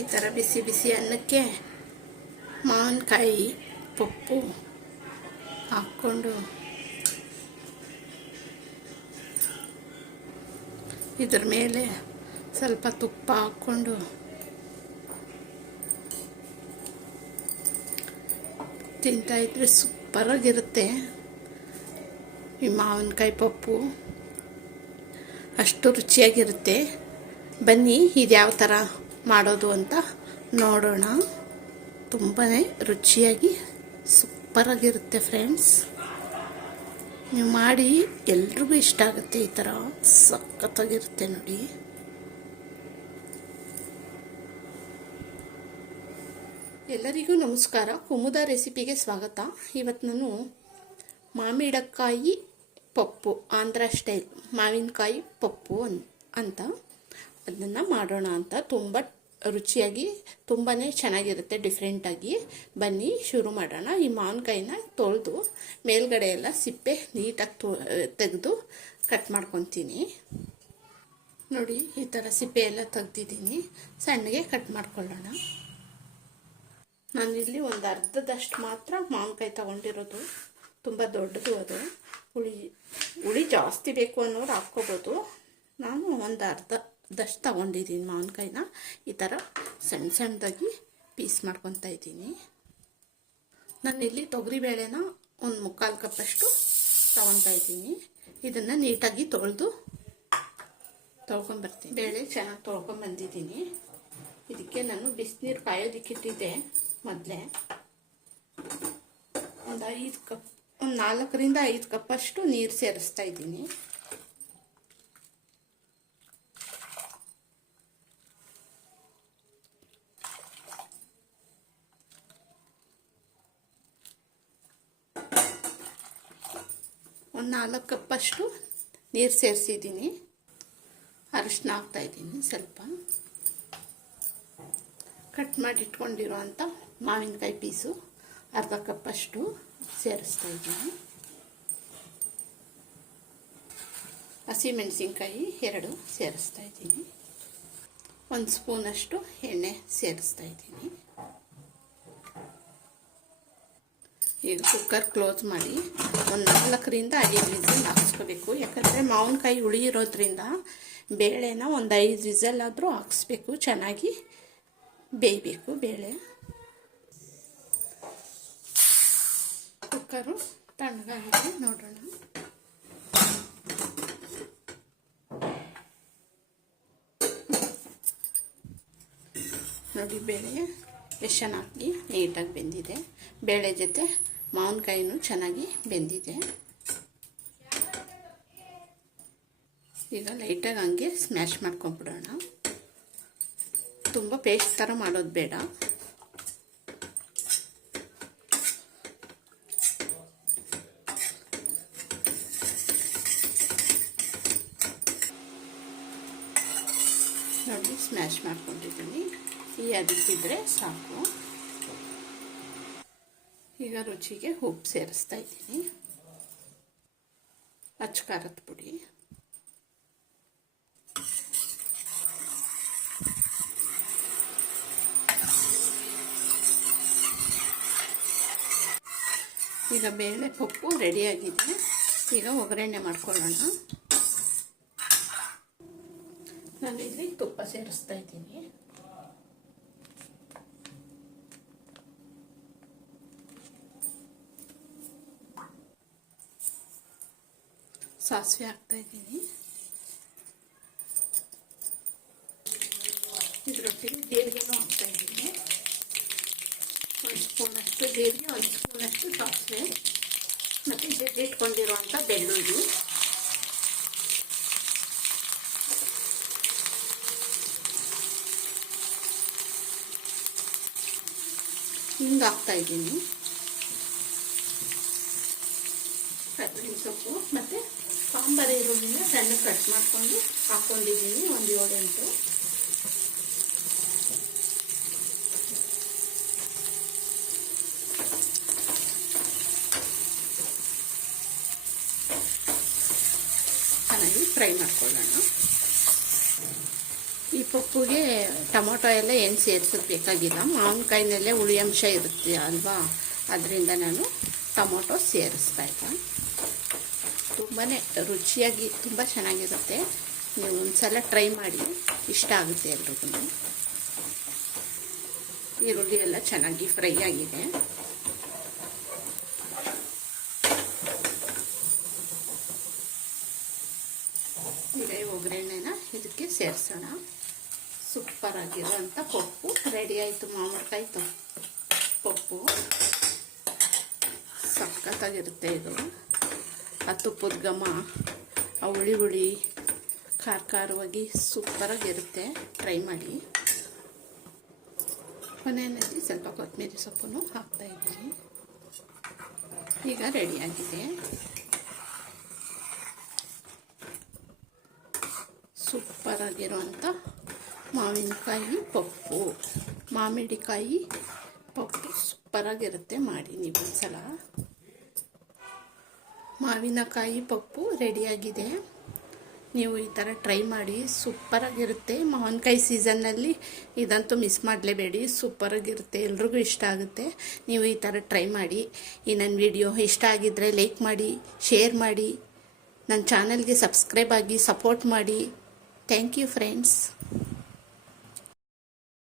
ಈ ಥರ ಬಿಸಿ ಬಿಸಿ ಅನ್ನಕ್ಕೆ ಮಾವಿನಕಾಯಿ, ಪಪ್ಪು ಹಾಕ್ಕೊಂಡು ಇದ್ರ ಮೇಲೆ ಸ್ವಲ್ಪ ತುಪ್ಪ ಹಾಕ್ಕೊಂಡು ತಿಂತಾಯಿದ್ರೆ ಸೂಪರಾಗಿರುತ್ತೆ ಈ ಮಾವಿನಕಾಯಿ, ಪಪ್ಪು ಅಷ್ಟು ರುಚಿಯಾಗಿರುತ್ತೆ. ಬನ್ನಿ ಇದು ಯಾವ ಥರ ಮಾಡೋದು ಅಂತ ನೋಡೋಣ. ತುಂಬಾ ರುಚಿಯಾಗಿ ಸೂಪರಾಗಿರುತ್ತೆ ಫ್ರೆಂಡ್ಸ್. ನೀವು ಮಾಡಿ ಎಲ್ರಿಗೂ ಇಷ್ಟ ಆಗುತ್ತೆ ಈ ಥರ ಸಖತ್ತಾಗಿರುತ್ತೆ ನೋಡಿ. ಎಲ್ಲರಿಗೂ ನಮಸ್ಕಾರ. ಕುಮುದ ರೆಸಿಪಿಗೆ ಸ್ವಾಗತ. ಇವತ್ತು ನಾನು ಮಾವಿಡಕ್ಕಾಯಿ ಪಪ್ಪು, ಆಂಧ್ರ ಸ್ಟೈಲ್ ಮಾವಿನಕಾಯಿ ಪಪ್ಪು ಅಂತ. ಅದನ್ನು ಮಾಡೋಣ ಅಂತ ತುಂಬ ರುಚಿಯಾಗಿ ತುಂಬಾ ಚೆನ್ನಾಗಿರುತ್ತೆ ಡಿಫ್ರೆಂಟಾಗಿ ಬನ್ನಿ, ಶುರು ಮಾಡೋಣ. ಈ ಮಾವಿನಕಾಯಿನ ತೊಳೆದು ಮೇಲ್ಗಡೆ ಎಲ್ಲ ಸಿಪ್ಪೆ ನೀಟಾಗಿ ತೊ, ತೆಗೆದು ಕಟ್ ಮಾಡ್ಕೊತೀನಿ. ನೋಡಿ, ಈ ಥರ ಸಿಪ್ಪೆ ಎಲ್ಲ ತೆಗ್ದಿದ್ದೀನಿ. ಸಣ್ಣಗೆ ಕಟ್ ಮಾಡ್ಕೊಳ್ಳೋಣ. ನಾನಿಲ್ಲಿ ಒಂದು ಅರ್ಧದಷ್ಟು ಮಾತ್ರ ಮಾವಿನಕಾಯಿ ತಗೊಂಡಿರೋದು. ತುಂಬ ದೊಡ್ಡದು ಅದು. ಹುಳಿ ಹುಳಿ ಜಾಸ್ತಿ ಬೇಕು ಅನ್ನೋರು ಹಾಕ್ಕೋಬೋದು. ನಾನು ಒಂದು ಅರ್ಧದಷ್ಟು ತಗೊಂಡಿದ್ದೀನಿ ಮಾವಿನಕಾಯಿನ. ಈ ಥರ ಸಣ್ಣ ಸಣ್ಣದಾಗಿ ಪೀಸ್ ಮಾಡ್ಕೊತಾ ಇದ್ದೀನಿ. ನಾನಿಲ್ಲಿ ತೊಗರಿಬೇಳೆನ ಒಂದು ಮುಕ್ಕಾಲು ಕಪ್ಪಷ್ಟು ತೊಗೊತಾ ಇದ್ದೀನಿ. ಇದನ್ನು ನೀಟಾಗಿ ತೊಳೆದು ತೊಳ್ಕೊಂಬರ್ತೀನಿ. ಬೇಳೆ ಚೆನ್ನಾಗಿ ತೊಳ್ಕೊಂಬಂದಿದ್ದೀನಿ ಇದಕ್ಕೆ ನಾನು ಬಿಸಿನೀರು ಕಾಯೋದಿಕ್ಕಿಟ್ಟಿದ್ದೆ ಮೊದಲೇ. ಒಂದು ಐದು ಕಪ್, ಒಂದು ನಾಲ್ಕರಿಂದ ಐದು ಕಪ್ಪಷ್ಟು ನೀರು ಸೇರಿಸ್ತಾ ಇದ್ದೀನಿ. ಒಂದು ನಾಲ್ಕು ಕಪ್ಪಷ್ಟು ನೀರು ಸೇರಿಸಿದ್ದೀನಿ. ಅರಿಶಿನ ಹಾಕ್ತಾಯಿದ್ದೀನಿ ಸ್ವಲ್ಪ. ಕಟ್ ಮಾಡಿ ಇಟ್ಕೊಂಡಿರೋ ಮಾವಿನಕಾಯಿ ಪೀಸು ಅರ್ಧ ಕಪ್ಪಷ್ಟು ಸೇರಿಸ್ತಾ ಇದ್ದೀನಿ. ಹಸಿಮೆಣಸಿನ್ಕಾಯಿ ಎರಡು ಸೇರಿಸ್ತಾ ಇದ್ದೀನಿ. ಒಂದು ಸ್ಪೂನಷ್ಟು ಎಣ್ಣೆ ಸೇರಿಸ್ತಾ ಇದ್ದೀನಿ. ಈಗ ಕುಕ್ಕರ್ ಕ್ಲೋಸ್ ಮಾಡಿ ಒಂದು ನಾಲ್ಕರಿಂದ ಐದು ವಿಸಿಲ್ ಹಾಕ್ಸ್ಕೋಬೇಕು. ಯಾಕಂದರೆ ಮಾವಿನಕಾಯಿ ಹುಳಿ ಇರೋದ್ರಿಂದ ಬೇಳೆನ ಒಂದು ಐದು ವಿಸಲ್ ಆದರೂ ಹಾಕ್ಸ್ಬೇಕು. ಚೆನ್ನಾಗಿ ಬೇಯಬೇಕು ಬೇಳೆ. ಕುಕ್ಕರು ತಣ್ಣಗಾಗಿದೆ, ನೋಡೋಣ. ನೋಡಿ, ಬೇಳೆ ಎಷ್ಟು ಚೆನ್ನಾಗಿ ನೀಟಾಗಿ ಬೆಂದಿದೆ. ಬೇಳೆ ಜೊತೆ ಮಾವಿನಕಾಯಿನೂ ಚೆನ್ನಾಗಿ ಬೆಂದಿದೆ. ಈಗ ಲೈಟಾಗಿ ಹಂಗೆ ಸ್ಮ್ಯಾಶ್ ಮಾಡ್ಕೊಂಬಿಡೋಣ. ತುಂಬ ಪೇಸ್ಟ್ ಥರ ಮಾಡೋದು ಬೇಡ. ನೋಡಿ, ಸ್ಮ್ಯಾಶ್ ಮಾಡ್ಕೊಂಡಿದ್ದೀನಿ. ಈ ಅದಕ್ಕಿದ್ರೆ ಸಾಕು. ಈಗ ರುಚಿಗೆ ಉಪ್ಪು ಸೇರಿಸ್ತಾ ಇದ್ದೀನಿ. ಅಚ್ಚ ಖಾರದ ಪುಡಿ. ಈಗ ಬೇಳೆ ಪಪ್ಪು ರೆಡಿಯಾಗಿದೆ ಈಗ ಒಗ್ಗರಣೆ ಮಾಡ್ಕೊಳ್ಳೋಣ. ನಾನಿಲ್ಲಿ ತುಪ್ಪ ಸೇರಿಸ್ತಾ ಇದ್ದೀನಿ. ಸಾಸಿವೆ ಹಾಕ್ತಾ ಇದ್ದೀನಿ. ಇದರೊಟ್ಟಿಗೆ ಜೀರಿಗೆನೂ ಹಾಕ್ತಾ ಇದ್ದೀನಿ. ಒಂದು ಸ್ಪೂನಷ್ಟು ಜೀರಿಗೆ ಒಂದು ಸ್ಪೂನಷ್ಟು ಸಾಸಿವೆ. ಮತ್ತು ಜಜ್ಜಿಟ್ಕೊಂಡಿರುವಂಥ ಬೆಳ್ಳುಳ್ಳಿ. ಹಿಂಗೆ ಹಾಕ್ತಾ ಇದ್ದೀನಿ. ಕರ್ಬೇವಿನ ಸೊಪ್ಪು ಮತ್ತು ಸಾಂಬಾರ ಈರುಳ್ಳಿನ ಸಣ್ಣ ಕಟ್ ಮಾಡ್ಕೊಂಡು ಹಾಕ್ಕೊಂಡಿದ್ದೀನಿ ಒಂದು ಏಳೆಂಟು. ಚೆನ್ನಾಗಿ ಫ್ರೈ ಮಾಡ್ಕೊಳ್ಳೋಣ. ಈ ಪಪ್ಪುಗೆ ಟೊಮೊಟೊ ಎಲ್ಲ ಏನು ಸೇರ್ಸೋದು ಬೇಕಾಗಿಲ್ಲ. ಮಾವಿನಕಾಯಿನಲ್ಲೇ ಹುಳಿ ಅಂಶ ಇರುತ್ತೆ ಅಲ್ವಾ? ಅದರಿಂದ ನಾನು ಟೊಮೊಟೊ ಸೇರಿಸ್ತಾ ಇಲ್ಲ ತುಂಬಾ ರುಚಿಯಾಗಿ, ತುಂಬ ಚೆನ್ನಾಗಿರುತ್ತೆ. ನೀವು ಒಂದ್ಸಲ ಟ್ರೈ ಮಾಡಿ, ಇಷ್ಟ ಆಗುತ್ತೆ ಎಲ್ರಿಗೂ. ಈರುಳ್ಳಿ ಎಲ್ಲ ಚೆನ್ನಾಗಿ ಫ್ರೈ ಆಗಿದೆ. ಈಗ ಒಗ್ಗರಣೆನ ಇದಕ್ಕೆ ಸೇರಿಸೋಣ. ಸೂಪರ್ ಆಗಿರುವಂಥ ಪಪ್ಪು. ರೆಡಿ ಆಯಿತು ಮಾಮಿಡಿಕಾಯಿ ತ, ಪಪ್ಪು. ಸಖತ್ತಾಗಿರುತ್ತೆ ಇದು. ಆ ತುಪ್ಪದ ಘಮ, ಆ ಹುಳಿ ಹುಳಿ ಖಾರ ಖಾರವಾಗಿ ಸೂಪರಾಗಿರುತ್ತೆ. ಟ್ರೈ ಮಾಡಿ. ಕೊನೆಯಲ್ಲಿ ಸ್ವಲ್ಪ ಕೊತ್ತಂಬರಿ ಸೊಪ್ಪನ್ನು ಹಾಕ್ತಾಯಿದ್ದೀನಿ ಈಗ ರೆಡಿಯಾಗಿದೆ ಸೂಪರಾಗಿರುವಂಥ ಮಾವಿನಕಾಯಿ ಪಪ್ಪು. ಮಾಮಿಡಿಕಾಯಿ ಪಪ್ಪು ಸೂಪರಾಗಿರುತ್ತೆ. ಮಾಡಿ ನೀವು ಒಂದ್ಸಲ. ಮಾವಿನಕಾಯಿ ಪಪ್ಪು ರೆಡಿಯಾಗಿದೆ. ನೀವು ಈ ಥರ ಟ್ರೈ ಮಾಡಿ, ಸೂಪರಾಗಿರುತ್ತೆ. ಮಾವಿನಕಾಯಿ ಸೀಸನ್ನಲ್ಲಿ ಇದಂತೂ ಮಿಸ್ ಮಾಡಲೇಬೇಡಿ, ಸೂಪರಾಗಿರುತ್ತೆ, ಎಲ್ರಿಗೂ ಇಷ್ಟ ಆಗುತ್ತೆ. ನೀವು ಈ ಥರ ಟ್ರೈ ಮಾಡಿ, ಈ ನನ್ನ ವಿಡಿಯೋ ಇಷ್ಟ ಆಗಿದ್ದರೆ ಲೈಕ್ ಮಾಡಿ, ಶೇರ್ ಮಾಡಿ, ನನ್ನ ಚಾನಲ್ಗೆ ಸಬ್ಸ್ಕ್ರೈಬ್ ಆಗಿ ಸಪೋರ್ಟ್ ಮಾಡಿ. Thank you friends.